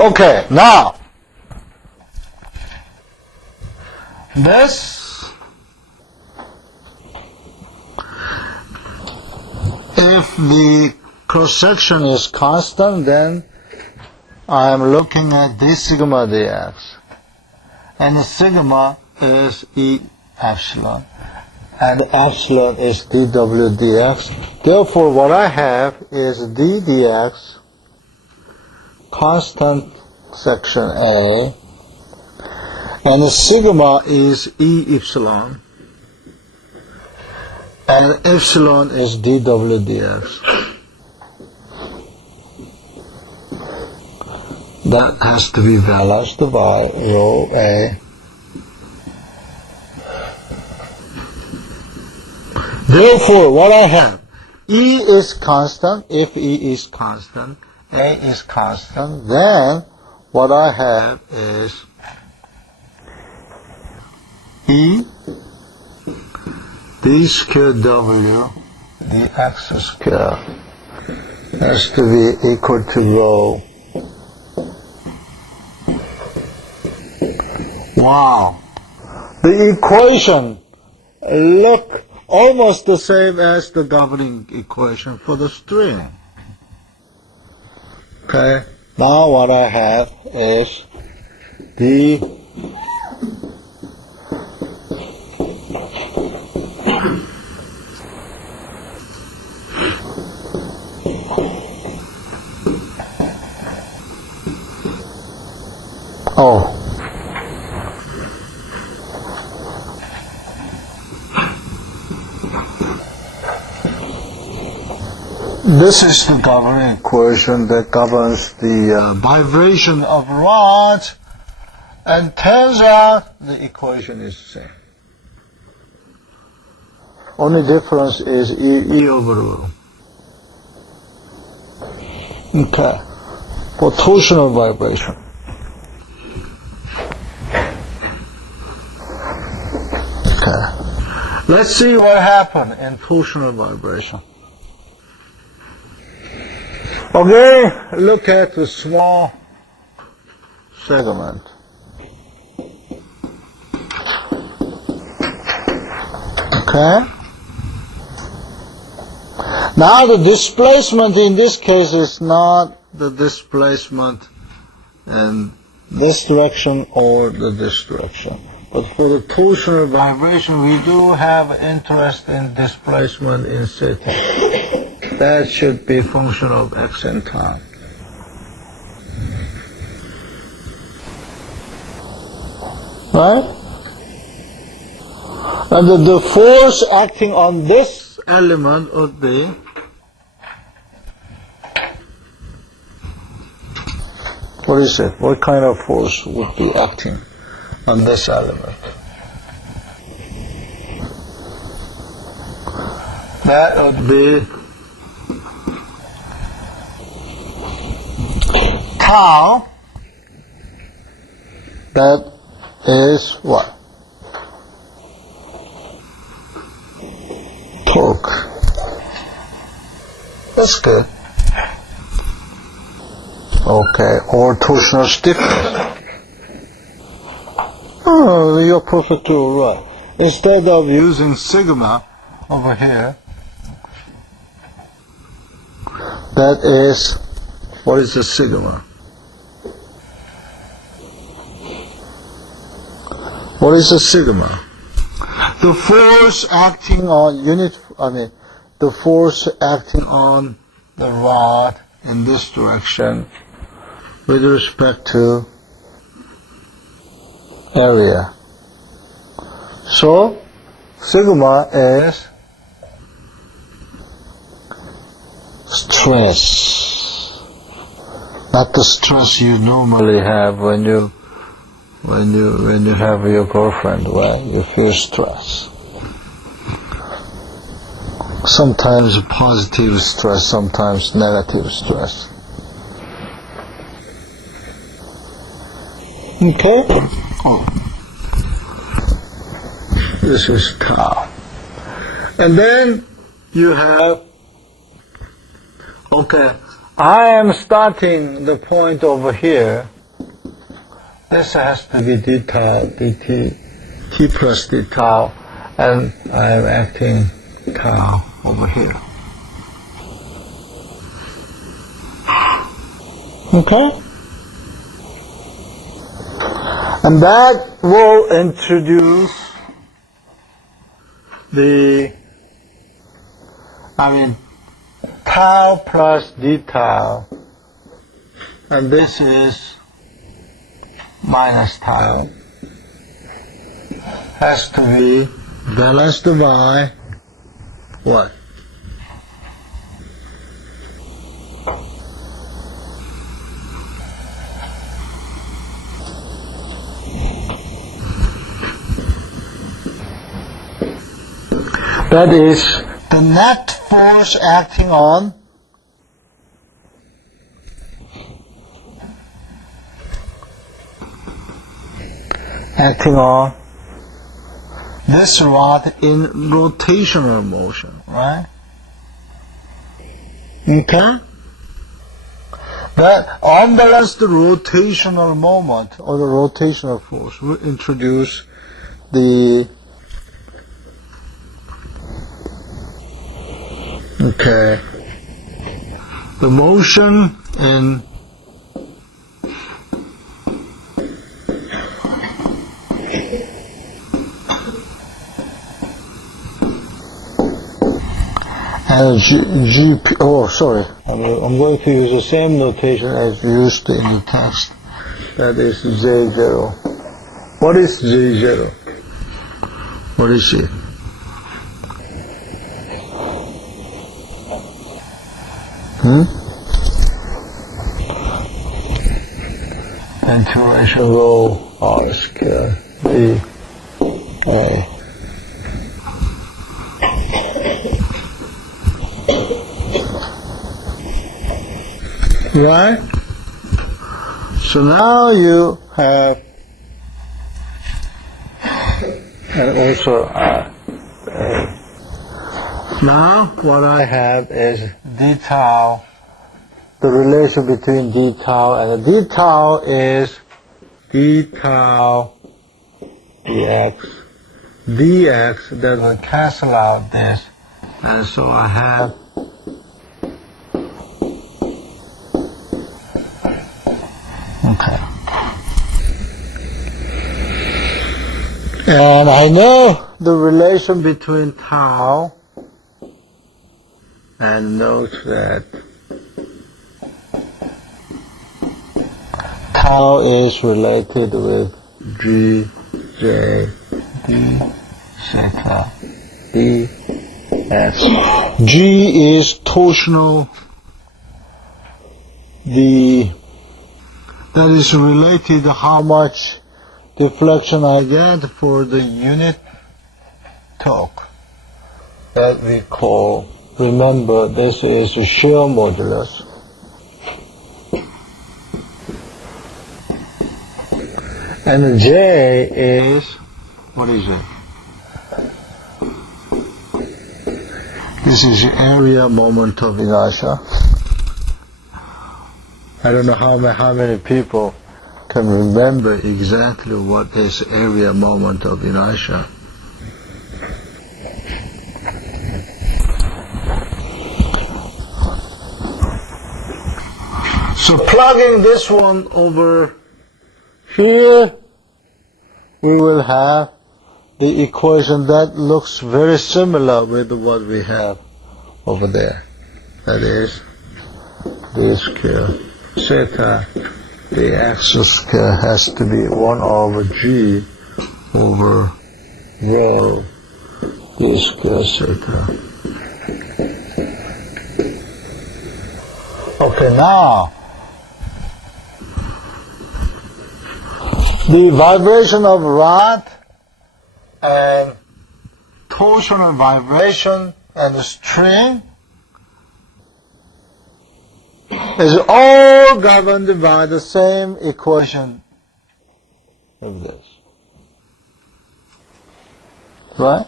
Okay, now, this, if the cross-section is constant, then I'm looking at d sigma dx. And the sigma is E epsilon. And epsilon is dw dx. Therefore, what I have is d dx, constant section A, and the sigma is E epsilon, and epsilon is dw dx. That has to be balanced by rho A. Therefore, what I have, E is constant. If E is constant, A is constant, then what I have is E d square W dx square has to be equal to rho. Wow. The equation look almost the same as the governing equation for the string. Okay. Now what I have is d This is the governing equation that governs the vibration of rods, and turns out the equation is the same. Only difference is E over rho. Okay. For torsional vibration. Okay. Let's see what happened in torsional vibration. Okay, look at the small segment. Okay. Now the displacement in this case is not the displacement in this direction or this direction. But for the torsional vibration, we do have interest in displacement in theta. That should be a function of x and time. Right? And the force acting on this element would be what is it? What kind of force would be acting on this element? That would be tau. That is what? Torque. That's good. Okay, or torsional stiffness. Oh, you're perfectly right. Instead of using sigma over here, that is, what is the sigma? What is the sigma? The force acting on the force acting on the rod in this direction with respect to area. So, sigma is stress. Not the stress you normally have when you have your girlfriend, where you feel stress. Sometimes positive stress, sometimes negative stress. Okay? Oh. This is tau. And then you have, okay, I am starting the point over here. This has to be d tau dt, t plus d tau, and I am acting tau over here. Okay? And that will introduce tau plus d tau, and this is minus tau, has to be balanced by what? That is the net force acting on this rod in rotational motion, right? Okay? That unbalanced rotational moment or the rotational force will introduce the motion in GP. Oh, sorry. I'm going to use the same notation as used in the text. That is J0. What is J0? What is it? Ventilation rho R square V A. Right? So now you have, and also now what I have is d tau, the relation between d tau and d tau is d tau dx that will cancel out this, and so I have and I know the relation between tau, and note that tau is related with G, J, D, theta, D, S. G is torsional, that is related to how much deflection I get for the unit torque that we call, remember, this is a shear modulus. And the J is, what is it? This is the area moment of inertia. I don't know how many people can remember exactly what is area moment of inertia. So plugging this one over here, we will have the equation that looks very similar with what we have over there. That is d square theta dx square has to be 1 over g over rho d square theta. Okay, now the vibration of rod and torsional vibration and the string is all governed by the same equation of this. Right?